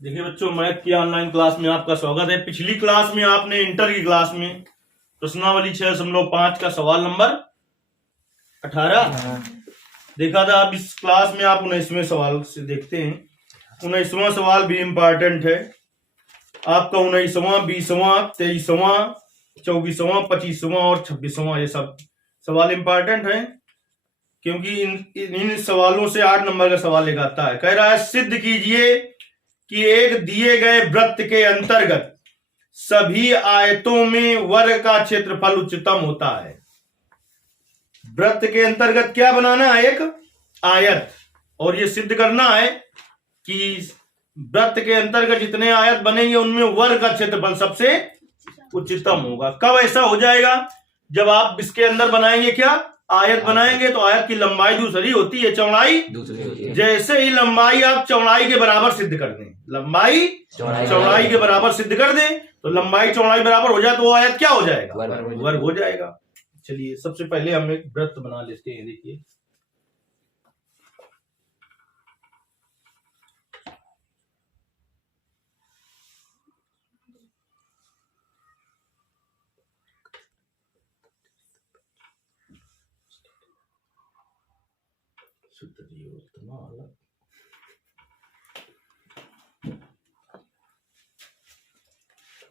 देखिए बच्चों, मैथ की ऑनलाइन क्लास में आपका स्वागत है। पिछली क्लास में आपने इंटर की क्लास में प्रश्नावली 6.5 का सवाल नंबर 18 देखा था। अब इस क्लास में आप 19वें सवाल से देखते हैं। 19वां सवाल भी इम्पोर्टेंट है। आपका 19वां, 20वां, 23वां, 24वां, 25वां और 26वां, ये सब सवाल इम्पोर्टेंट है, क्योंकि इन सवालों से 8 नंबर का सवाल लेकर आता है। कह रहा है सिद्ध कीजिए कि एक दिए गए वृत्त के अंतर्गत सभी आयतों में वर्ग का क्षेत्रफल उच्चतम होता है। वृत्त के अंतर्गत क्या बनाना है? एक आयत। और ये सिद्ध करना है कि वृत्त के अंतर्गत जितने आयत बनेंगे उनमें वर्ग का क्षेत्रफल सबसे उच्चतम होगा। कब ऐसा हो जाएगा? जब आप इसके अंदर बनाएंगे क्या? आयत बनाएंगे। तो आयत की लंबाई दूसरी होती है, चौड़ाई दूसरी होती है। जैसे ही लंबाई आप चौड़ाई के बराबर सिद्ध कर दें, लंबाई चौड़ाई के बराबर सिद्ध कर दें, तो लंबाई चौड़ाई बराबर हो जाए तो वो आयत क्या हो जाएगा? वर्ग हो जाएगा। चलिए सबसे पहले हम एक वृत्त बना लेते हैं। देखिए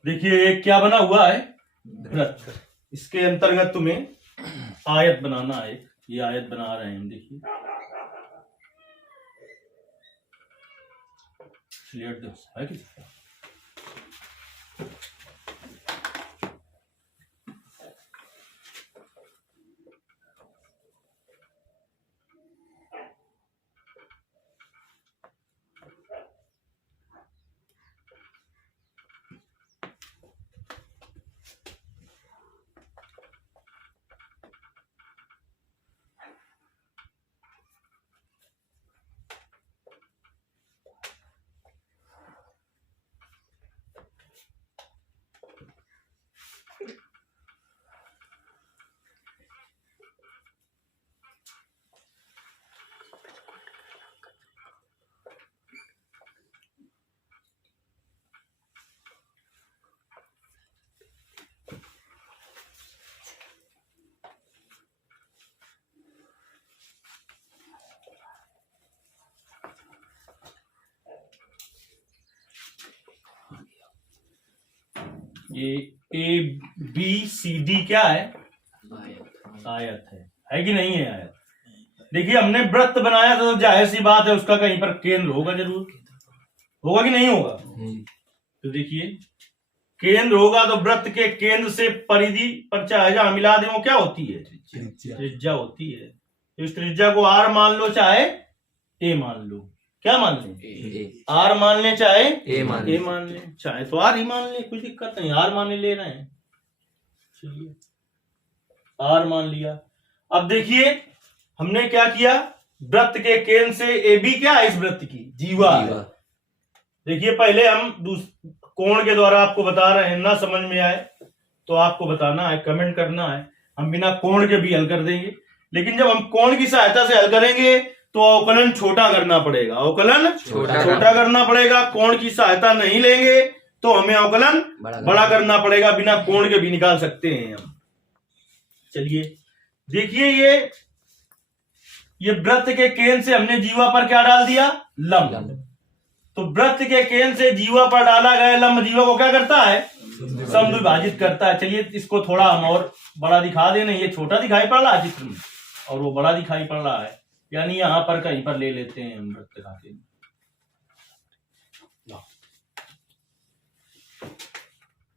देखिए एक क्या बना हुआ है? वृत्त। इसके अंतर्गत तुम्हें आयत बनाना है। ये आयत बना रहे हैं हम। देखिए स्लेट है किसी का? ये ए बी सी डी क्या है? आयत है कि नहीं है आयत? देखिए हमने वृत्त बनाया था, तो जाहिर सी बात है उसका कहीं पर केंद्र होगा, जरूर होगा कि नहीं होगा? तो देखिए केंद्र होगा, तो वृत्त के केंद्र से परिधि पर चाहे जहां मिला दे वो क्या होती है? त्रिज्या होती है। तो इस त्रिज्या को आर मान लो चाहे ए मान लो। क्या मान लें? आर मान ले चाहे ए मान ले, चाहे तो आर ही मान ले, कोई दिक्कत नहीं। आर मान ले रहे हैं, चलिए आर मान लिया। अब देखिए हमने क्या किया? वृत्त के केंद्र से ए बी क्या है? इस वृत्त की जीवा है। देखिए पहले हम कोण के द्वारा आपको बता रहे हैं, ना समझ में आए तो आपको बताना है, कमेंट करना है। हम बिना कोण के भी हल कर देंगे, लेकिन जब हम कोण की सहायता से हल करेंगे तो अवकलन छोटा करना पड़ेगा। अवकलन छोटा करना पड़ेगा। कोण की सहायता नहीं लेंगे तो हमें अवकलन बड़ा करना पड़ेगा। बिना कोण के भी निकाल सकते हैं हम। चलिए देखिए ये वृत्त के केंद्र से हमने जीवा पर क्या डाल दिया? लंब। तो वृत्त के केंद्र से जीवा पर डाला गया लंब जीवा को क्या करता है? समद्विभाजित करता है। चलिए इसको थोड़ा हम और बड़ा दिखा दें। ये छोटा दिखाई पड़ रहा है चित्र में और वो बड़ा दिखाई पड़ रहा है, यानी यहां पर कहीं पर ले लेते हैं हम वृत्त का केंद्र।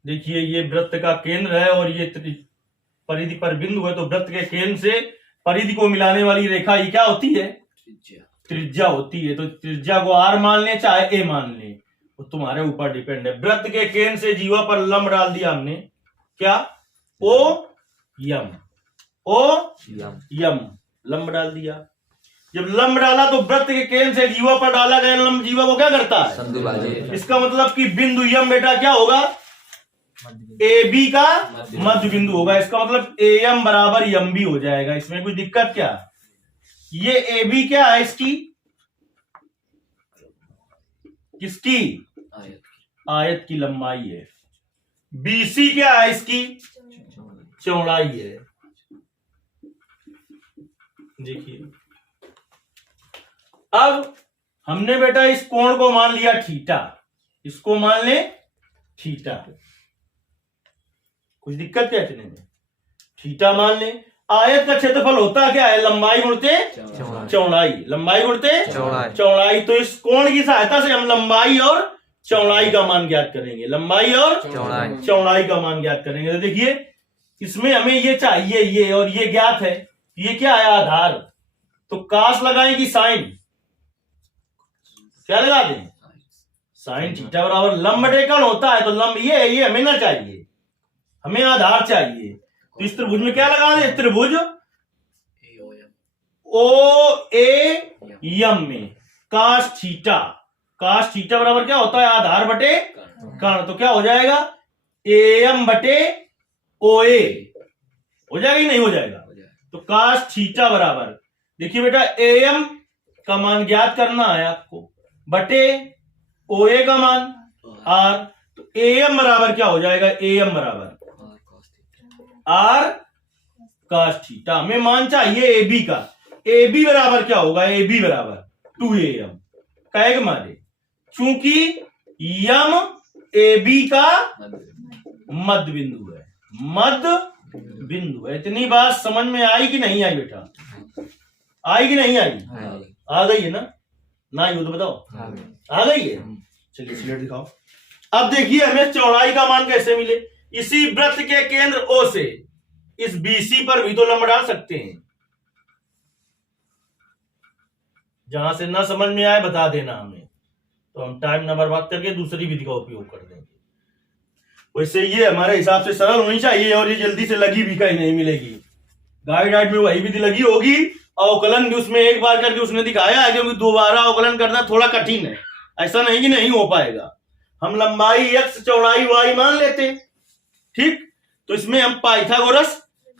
देखिए ये वृत्त का केंद्र है और ये परिधि पर बिंदु है। तो वृत्त के केंद्र से परिधि को मिलाने वाली रेखा ये क्या होती है? त्रिज्या होती है। तो त्रिज्या को आर मान ले चाहे ए मान ले, वो तुम्हारे ऊपर डिपेंड है। वृत्त के केंद्र से जीवा पर लंब डाल दिया हमने, क्या? ओ यम। ओ यम लंब डाल दिया। जब लंब डाला तो वृत्त के केंद्र से जीवा पर डाला गया लंब जीवा को क्या करता है? इसका मतलब कि बिंदु यम बेटा क्या होगा? ए बी का मध्य बिंदु होगा। इसका मतलब ए एम बराबर यम भी हो जाएगा। इसमें कोई दिक्कत क्या? ये ए बी क्या है? इसकी किसकी? आयत की लंबाई है। BC क्या है? इसकी चौड़ाई है। देखिए अब हमने बेटा इस कोण को मान लिया थीटा, इसको मान ले थीटा। कुछ दिक्कत क्या इतने में? थीटा मान ले। आयत का क्षेत्रफल होता क्या है? लंबाई गुणते चौड़ाई, लंबाई गुणते चौड़ाई। तो इस कोण की सहायता से हम लंबाई और चौड़ाई का मान ज्ञात करेंगे, लंबाई और चौड़ाई का मान ज्ञात करेंगे। तो देखिए इसमें हमें ये चाहिए, ये और ये ज्ञात है। ये क्या है? आधार। तो काश लगाएं कि साइन, क्या लगा दें? साइन थीटा बराबर लंब बटे कर्ण होता है। तो लंब ये हमें ना चाहिए, हमें आधार चाहिए। तो इस त्रिभुज में क्या लगा दें? त्रिभुज OAM में काश थीटा, काश थीटा बराबर क्या होता है? आधार बटे कर्ण। तो क्या हो जाएगा? AM बटे OA हो जाएगा कि नहीं हो जाएगा? तो काश थीटा बराबर, देखिए बेटा AM का मान ज्ञात करना है आपको, बटे OA का मान R। तो AM बराबर क्या हो जाएगा? AM बराबर R cos थीटा। हमें मान चाहिए AB का। AB बराबर क्या होगा? AB बराबर 2AM कहे के मारे, चूंकि यम AB का मध्य बिंदु है, मध्य बिंदु है। इतनी बात समझ में आई कि नहीं आई बेटा? आई कि नहीं आई? आ गई है ना? ना आई हो तो बताओ। आ गई है? चलिए स्लेट दिखाओ। अब देखिए हमें चौड़ाई का मान कैसे मिले? इसी वृत्त के केंद्र O से इस BC पर भी तो लंब डाल सकते हैं। जहां से ना समझ में आए बता देना हमें, तो हम टाइम न बर्बाद करके दूसरी विधि का उपयोग कर देंगे। वैसे ये हमारे हिसाब से सरल होनी चाहिए और ये जल्दी से लगी भी कहीं नहीं मिलेगी। गाइड में वही विधि लगी होगी, अवकलन भी उसमें एक बार करके उसने दिखाया है, क्योंकि दोबारा अवकलन करना थोड़ा कठिन है। ऐसा नहीं कि नहीं हो पाएगा। हम लंबाई x चौड़ाई y मान लेते, ठीक। तो इसमें हम पाइथागोरस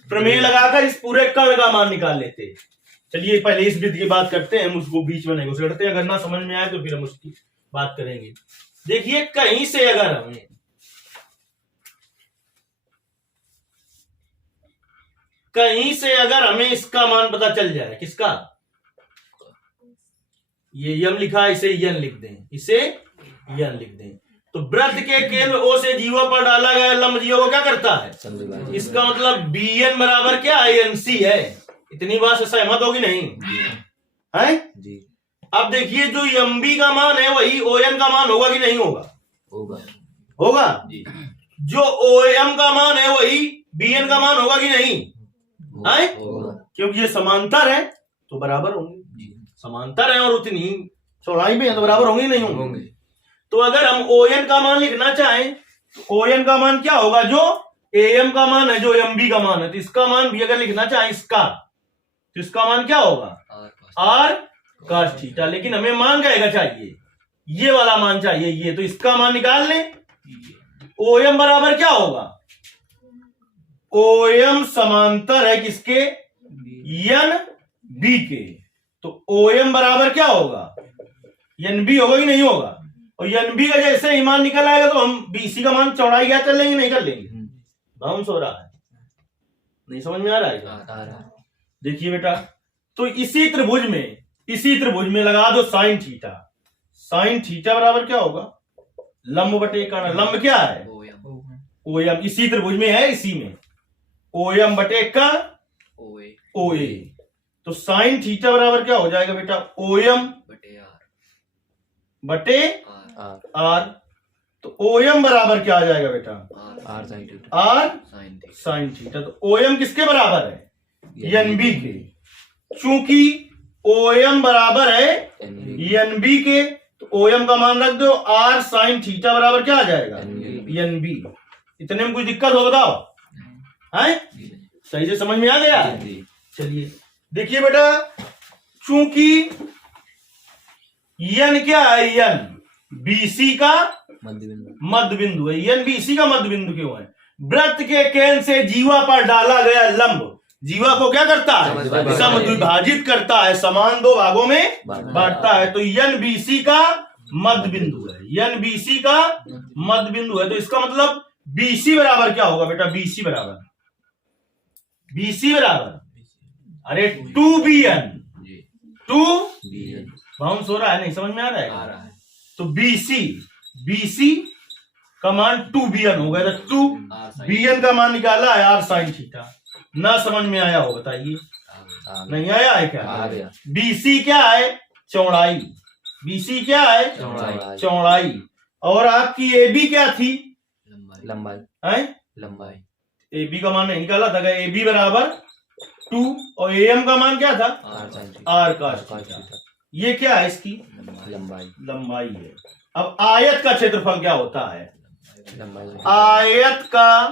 प्रमेय लगाकर इस पूरे कर्ण का मान निकाल लेते। चलिए पहले इस विधि की बात करते हैं, हम उसको बीच में नहीं घुसड़ते। अगर ना समझ में आए तो फिर हम उसकी बात करेंगे। देखिए कहीं से अगर हमें इसका मान पता चल जाए, किसका? ये यम लिखा है, इसे यन लिख दें, इसे यन लिख दें। तो वृत्त के केंद्र O से जीवा पर डाला गया लंब जीवा को क्या करता है? इसका मतलब BN बराबर क्या? INC है। इतनी बात से सहमत होगी नहीं है जी? अब देखिए जो MB का मान है वही ON का मान होगा कि नहीं होगा? होगा जी। जो OM का मान है वही BN का मान होगा कि नहीं है? क्योंकि ये समांतर है तो बराबर होंगे। समांतर है और उतनी चौड़ाई में है तो बराबर होंगे नहीं होंगे। तो अगर हम ON का मान लिखना चाहें तो ON का मान क्या होगा? जो AM का मान है, जो MB का मान है, तो इसका मान भी अगर लिखना चाहें इसका, तो इसका मान क्या होगा? R cos theta. लेकिन हमें मान क्या चाहिए? ये वाला मान चाहिए, ये। तो इसका मान निकाल लें। OM बराबर क्या होगा? OM समांतर है किसके? NB के। तो OM बराबर क्या होगा? NB होगा कि नहीं होगा? और NB का जैसे ही मान निकल आएगा तो हम BC का मान चौड़ाई क्या कर लेंगे? नहीं कर लेंगे? बाउंस हो रहा है, नहीं समझ में आ रहा है? देखिए बेटा, तो इसी त्रिभुज में लगा दो साइन थीटा। साइन थीटा बराबर क्या होगा? लंब बटे कर्ण। लंब क्या है? OM। इसी त्रिभुज में है, इसी में OM बटे कर्ण OA। तो साइन थीटा बराबर क्या हो जाएगा बेटा? OM बटे R। तो OM बराबर क्या आ जाएगा बेटा? R sine theta. तो OM किसके बराबर है? NB के। चूंकि OM बराबर है NB के, तो OM का मान रख दो। R साइन थीटा बराबर क्या आ जाएगा? NB। इतने में कुछ दिक्कत हो बताओ? है सही से समझ में आ गया? चलिए देखिए बेटा, चूंकि n क्या है? n BC का मध्य बिंदु है। n BC का मध्य बिंदु क्यों है? वृत्त के केंद्र से जीवा पर डाला गया लंब जीवा को क्या करता है? समद्विभाजित करता है, समान दो भागों में बांटता है। तो n BC का मध्य बिंदु है, एनबीसी का मध्य बिंदु है। तो इसका मतलब बीसी बराबर क्या होगा बेटा? बीसी बराबर अरे 2bn, 2 बाउंस हो रहा है, नहीं समझ में आ रहा है? तो बीसी का मान 2bn हो गया। तो 2bn का मान निकाला है r sin थीटा। ना समझ में आया हो बताइए? नहीं आया है क्या? बीसी क्या है? चौड़ाई। बीसी क्या है? चौड़ाई। और आपकी एबी क्या थी? लंबाई। एबी का मान नहीं निकाला था? एबी बराबर 2 और एम का मान क्या था? r cos theta. ये क्या है? इसकी लंबाई है। अब आयत का क्षेत्रफल क्या होता है? आयत का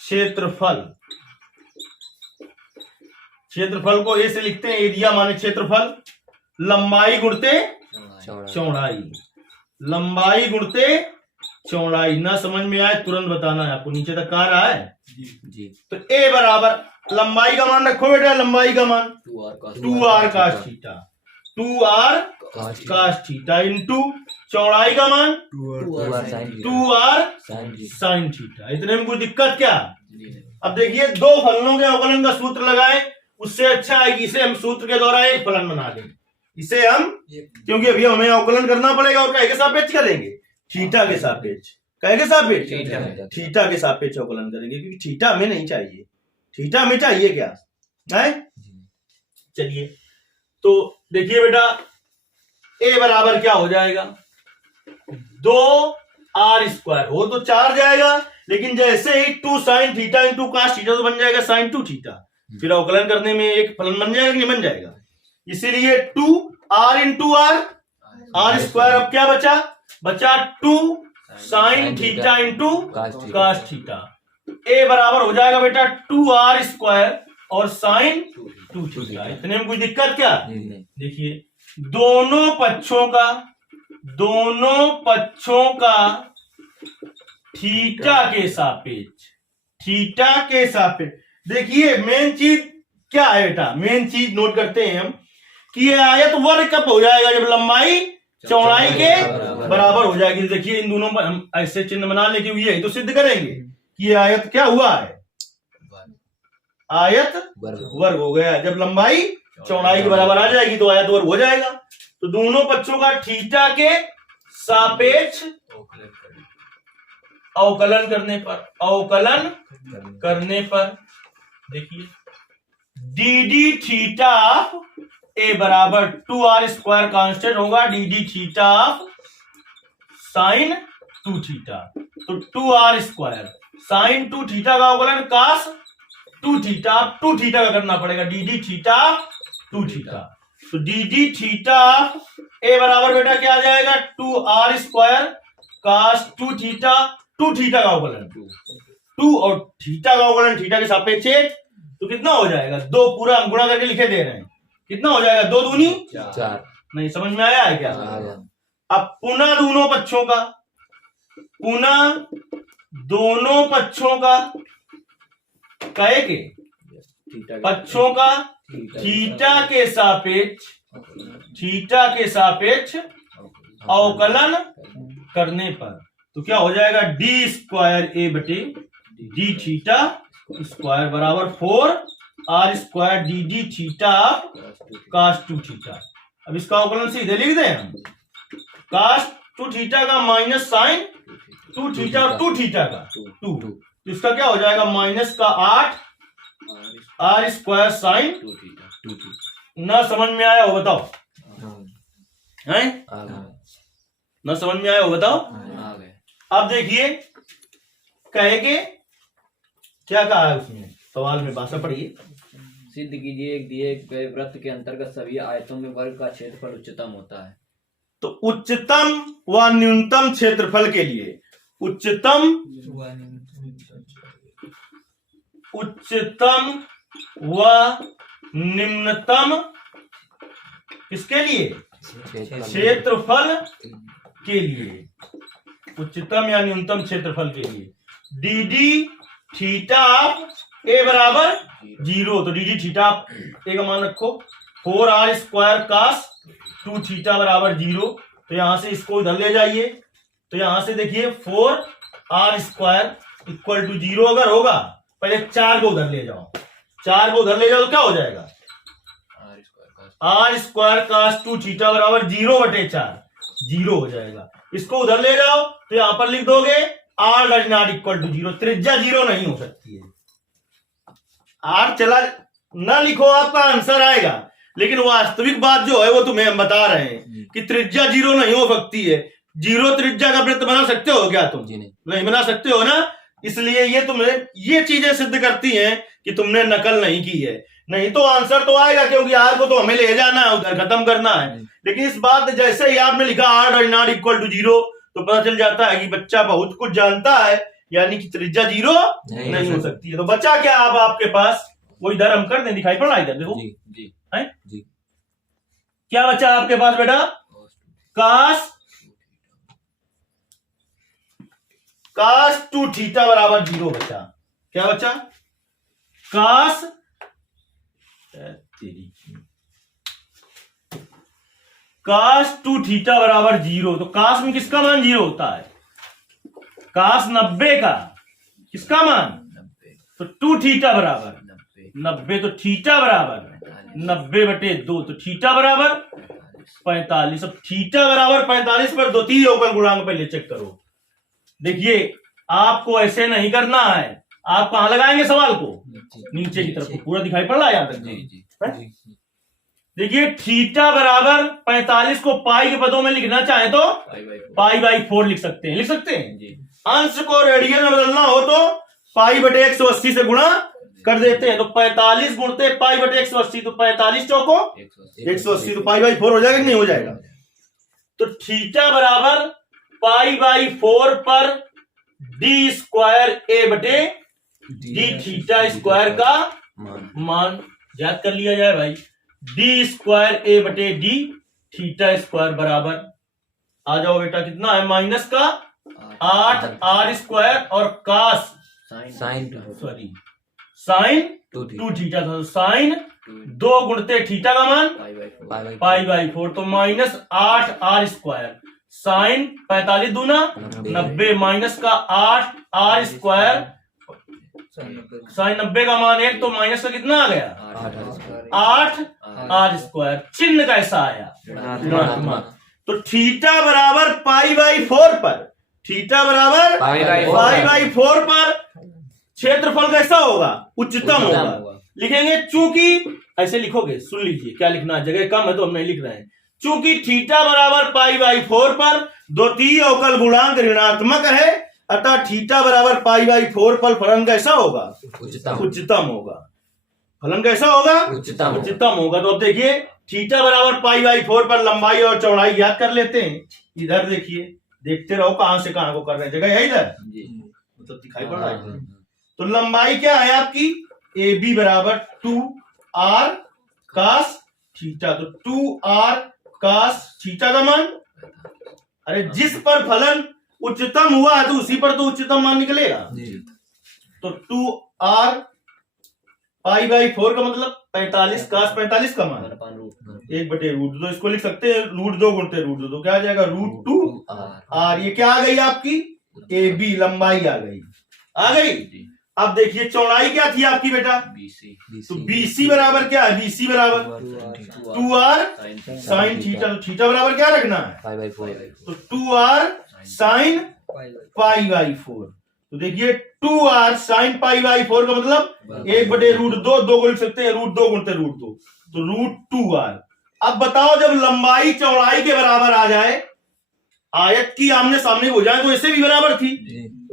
क्षेत्रफल को ए से लिखते हैं, एरिया माने क्षेत्रफल, लंबाई गुणते चौड़ाई। लंबाई गुणते चौड़ाई। ना समझ में आए तुरंत बताना है आपको। नीचे तक आ रहा है जी? तो ए बराबर लंबाई का मान रखो बेटा, लंबाई का मान 2r cos theta, 2r cos theta into चौड़ाई का मान 2r sin थीटा। इतने में कोई दिक्कत क्या? अब देखिए, दो फलनों के अवकलन का सूत्र लगाएं, उससे अच्छा है कि इसे हम सूत्र के द्वारा एक फलन बना दें। इसे हम, क्योंकि अभी हमें अवकलन करना पड़ेगा, और के सापेक्ष करेंगे, थीटा के सापेक्ष। के सापेक्ष? थीटा के सापेक्ष अवकलन करेंगे, क्योंकि थीटा हमें नहीं चाहिए। थीटा हमें चाहिए क्या है? चलिए, तो देखिए बेटा, ए बराबर क्या हो जाएगा? 2r² हो तो 4 जाएगा, लेकिन जैसे ही 2 sin theta into cos theta तो बन जाएगा sin 2 थीटा। फिर अवकलन करने में एक फलन बन जाएगा कि नहीं बन जाएगा? इसीलिए 2r इंटू r²। अब क्या बचा 2 sin theta into cos theta. A बराबर हो जाएगा बेटा 2r² और sin 2 थीटा। इतने में कोई दिक्कत क्या? देखिए, दोनों पक्षों का थीटा के सापेक्ष। देखिए, मेन चीज क्या है बेटा? मेन चीज नोट करते हैं हम कि ये आयत वर्ग कब हो जाएगा? जब लंबाई चौड़ाई के बराबर हो जाएगी। देखिए, इन दोनों पर हम ऐसे चिन्ह बना लें, क्योंकि यही तो सिद्ध करेंगे कि ये आयत क्या हुआ है? आयत वर्ग हो गया। जब लंबाई चौड़ाई के बराबर आ जाएगी तो आयत वर्ग हो जाएगा। तो दोनों पक्षों का थीटा के सापेक्ष अवकलन करने पर देखिए, डी थीटा ए बराबर 2r² कांस्टेंट होगा, डी थीटा sin 2 थीटा। तो 2r² sin 2 थीटा का अवकलन cos 2 थीटा। 2 थीटा का करना पड़ेगा, डी थीटा 2 थीटा। तो डी थीटा ए बराबर बेटा क्या आ जाएगा? 2r² cos 2 theta. 2 थीटा का अवकलन 2 और थीटा का अवकलन थीटा के सापेक्ष, तो कितना हो जाएगा? 2 पूरा हम गुणा करके लिखे दे रहे हैं। कितना हो जाएगा? 2 दूनी 4। नहीं समझ में आया है क्या? अब पुनः दोनों पक्षों का कहे के पक्षों का थीटा के सापेक्ष अवकलन करने पर, तो क्या हो जाएगा? d² a बटे डी थीटा स्क्वायर बराबर 4r² D theta cos 2 theta. अब इसका अवकलन सीधे लिख दें हम, cos 2 थीटा का माइनस sin 2 थीटा और 2 थीटा का 2, तो इसका क्या हो जाएगा? माइनस का 8r² sin 2 थीटा। ना समझ में आया हो बताओ? हैं? ना समझ में आया हो बताओ? अब देखिए, कहे के क्या कहा है उसमें सवाल में, भाषा पढ़िए। सिद्ध कीजिए एक दिए गए वृत्त के अंतर्गत सभी आयतों में वर्ग का क्षेत्रफल उच्चतम होता है। तो उच्चतम व न्यूनतम क्षेत्रफल के लिए, उच्चतम व निम्नतम किसके लिए? क्षेत्रफल के लिए, उच्चतम या न्यूनतम क्षेत्रफल के लिए डी थीटा ए बराबर 0। तो डी थीटा ए का मान रखो 4r² cos 2 थीटा बराबर 0, तो यहां से इसको इधर ले जाइए, तो यहां से देखिए 4r² इक्वल टू 0 अगर होगा, पहले 4 को उधर ले जाओ, 4 को उधर ले जाओ तो क्या हो जाएगा, r² cos 2 थीटा बराबर 0/4, 0 हो जाएगा। इसको उधर ले जाओ तो यहां पर लिख दोगे r does not equal to 0, त्रिज्या 0 नहीं हो सकती है। r चला ना लिखो, आपका आंसर आएगा, लेकिन वास्तविक बात जो है वो तुम्हें हम बता रहे हैं कि त्रिज्या 0 नहीं हो सकती है। 0 त्रिज्या का वृत्त बना सकते हो क्या तुम? नहीं बना सकते हो ना, इसलिए ये तुम्हें ये चीजें सिद्ध करती हैं कि तुमने नकल नहीं की है। नहीं तो आंसर तो आएगा, क्योंकि r को तो हमें ले जाना है, उधर खत्म करना है। लेकिन इस बात जैसे ही आपने लिखा r does not equal to 0, तो पता चल जाता है कि बच्चा बहुत कुछ जानता है, यानी कि त्रिज्या 0 नहीं हो सकती है। तो बच्चा क्या अब आपके पास, वो इधर हम कर दें, दिखाई पड़ रहा है इधर देखो जी है जी। क्या बच्चा आपके पास बेटा, cos 2 थीटा बराबर 0 बच्चा। क्या बच्चा, cos cos 2 थीटा बराबर 0, तो cos में किसका मान 0 होता है, cos 90 का किसका मान, तो 2 थीटा बराबर 90, तो थीटा बराबर 90/2, तो थीटा बराबर 45। अब थीटा बराबर 45 पर द्वितीय अवकल गुणांक पहले चेक करो। देखिए आपको ऐसे नहीं करना है, आप कहां लगाएंगे सवाल को, नीचे की तरफ को, पूरा दिखाई पड़ रहा है यहाँ तक। देखिए थीटा बराबर 45 को पाई के पदों में लिखना चाहे तो π/4 लिख सकते हैं, लिख सकते हैं। अंश को रेडियन में बदलना हो तो π/180 से गुणा कर देते हैं, तो 45 गुणते π/180, तो 45 चौको 180, तो π/4 हो जाएगा कि नहीं हो जाएगा। तो थीटा बराबर π/4 पर d² थीटा स्क्वायर का मान याद कर लिया जाए भाई, d² थीटा स्क्वायर बराबर, आ जाओ बेटा कितना है, माइनस का 8r² और cos साइन 2 थीटा था, साइन 2 गुणते थीटा का मान π/4, तो -8r², साइन 45 दूना 90, माइनस का 8r², साइन 90 का मान 1, तो माइनस का कितना आ गया 8r²। चिन्ह कैसा आया, ऋणात्मक। तो थीटा बराबर π/4 पर, थीटा बराबर π/4 पर क्षेत्रफल कैसा होगा, उच्चतम होगा। लिखेंगे चूंकि, ऐसे लिखोगे, सुन लीजिए क्या लिखना है, जगह कम है तो हम नहीं लिख रहे हैं। चूंकि थीटा बराबर π/4 पर द्वितीय अवकल गुणांक ऋणात्मक है, अतः थीटा बराबर π/4 पर फलन कैसा होगा, उच्चतम होगा। फलन कैसा होगा, उच्चतम होगा। तो अब देखिए थीटा बराबर π/4 पर लंबाई और चौड़ाई याद कर लेते हैं। इधर देखिए, देखते रहो कहां से कहां को कर रहे हैं, जगह है इधर, मतलब दिखाई पड़ रहा है। तो लंबाई क्या है आपकी, AB बराबर 2r cos थीटा, तो 2r cos थीटा का मान, अरे जिस पर फलन उच्चतम हुआ है तो उसी पर तो उच्चतम मान निकलेगा। तो 2r π/4 का मतलब 45 cos 45 का मान 1/√2, तो इसको लिख सकते हैं √2 गुणते √2, तो क्या आ जाएगा √2r। ये क्या आ गई आपकी, AB लंबाई आ गई। अब देखिए चौड़ाई क्या थी आपकी बेटा, तो BC बराबर क्या है, BC बराबर 2r साइन थीटा, तो थीटा बराबर क्या रखना है, तो 2r साइन π/4। तो देखिए 2r साइन π/4 का मतलब 1/√2, 2 को लिख सकते हैं √2 गुणते √2, तो √2r। अब बताओ जब लंबाई चौड़ाई के बराबर आ जाए, आयत की आमने सामने हो जाए तो ऐसे भी बराबर थी,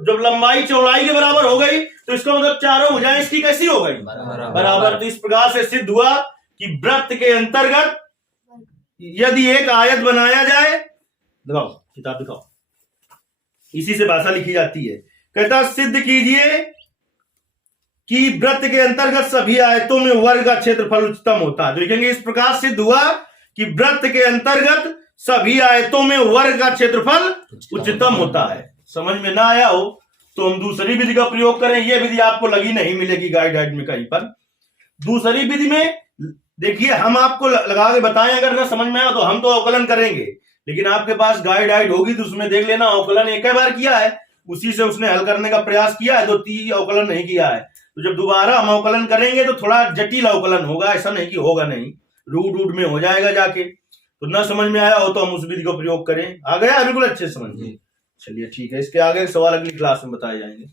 जब लंबाई चौड़ाई के बराबर हो गई तो इसका मतलब चारों भुजाएं इसकी कैसी हो गई, बराबर। तो इस प्रकार से सिद्ध हुआ कि वृत्त के अंतर्गत यदि एक आयत बनाया जाए, दिखाओ किताब दिखाओ, इसी से भाषा लिखी जाती है। कहता सिद्ध कीजिए कि वृत्त के अंतर्गत सभी आयतों में वर्ग का क्षेत्रफल उच्चतम होता है। तो लिखेंगे इस प्रकार सिद्ध हुआ कि वृत्त के अंतर्गत सभी आयतों में वर्ग का क्षेत्रफल उच्चतम होता है। समझ में ना आया हो तो हम दूसरी विधि का प्रयोग करें। यह विधि आपको लगी नहीं मिलेगी गाइड में कहीं पर। दूसरी विधि में देखिए हम आपको लगा के बताएं, अगर ना समझ में आया तो हम तो अवकलन करेंगे, लेकिन आपके पास गाइड आइड होगी तो उसमें देख लेना अवकलन एक ही बार किया है, उसी से उसने हल करने का प्रयास किया है, तो 3 अवकलन नहीं किया है। तो जब दोबारा हम अवकलन करेंगे तो थोड़ा जटिल अवकलन होगा, ऐसा नहीं कि होगा नहीं, रूट में हो जाएगा जाके। तो ना समझ में आया हो तो हम उस विधि का प्रयोग करें। आ गया बिल्कुल अच्छे से समझिए। चलिए ठीक है, इसके आगे सवाल अगली क्लास में बताए जाएंगे।